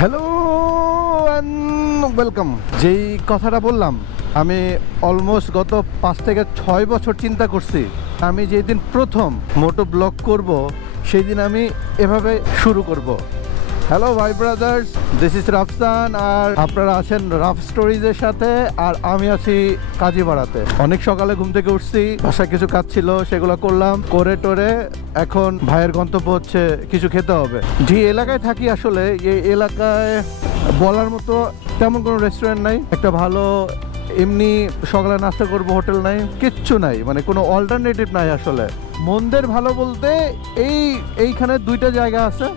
Hello and welcome. যেই কথাটা বললাম, আমি অলমোস্ট গত 5 থেকে 6 বছর চিন্তা করছি আমি যেদিন প্রথম মোটো ব্লগ করব সেই দিন আমি এভাবে শুরু করব। হ্যালো ভাই ব্রাদার্স, দিস ইজ রাফসান, আর আপনারা আছেন রাফ স্টোরিজের সাথে, আর আমি আছি কাজীপাড়াতে। অনেক সকালে ঘুম থেকে উঠছি, বাসায় কিছু কাজ ছিল, সেগুলো করলাম, করে টোরে এখন ভাইয়ের গন্তব্য হচ্ছে কিছু খেতে হবে। যে এলাকায় থাকি আসলে এই এলাকায় বলার মতো তেমন কোনো রেস্টুরেন্ট নাই, একটা ভালো এমনি সকালে নাস্তা করবো হোটেল নাই, কিচ্ছু নাই, মানে কোনো অল্টারনেটিভ নাই আসলে। মন্দের ভালো বলতে এইখানে দুইটা জায়গা আছে,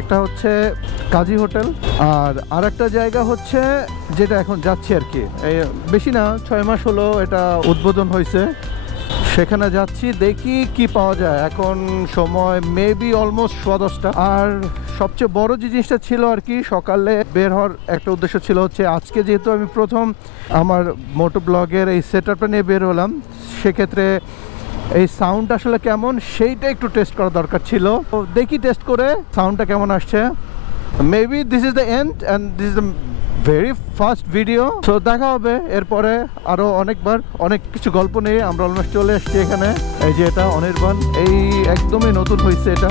একটা হচ্ছে কাজী হোটেল আর একটা জায়গা হচ্ছে যেটা এখন যাচ্ছি আর কি, বেশি না 6 মাস হলো এটা উদ্বোধন হয়েছে, সেখানে যাচ্ছি, দেখি কি পাওয়া যায়। এখন সময় মেবি অলমোস্ট 10:15। আর সবচেয়ে বড় যে জিনিসটা ছিল আর কি, সকালে বের হওয়ার একটা উদ্দেশ্য ছিল হচ্ছে আজকে যেহেতু আমি প্রথম আমার মোটো ব্লগের এই সেট আপটা নিয়ে বের হলাম, সেক্ষেত্রে এই সাউন্ড আসলে কেমন সেইটা একটু টেস্ট করা দরকার ছিল। তো দেখি টেস্ট করে সাউন্ডটা কেমন আসছে। Maybe this is the end and this is the very first video. তো দেখা হবে এরপরে আরও অনেকবার, অনেক কিছু গল্প নিয়ে। আমরা অলমোস্ট চলে এসছি এখানে। এই যে এটা অনির্বাণ, এই একদমই নতুন হয়েছে এটা।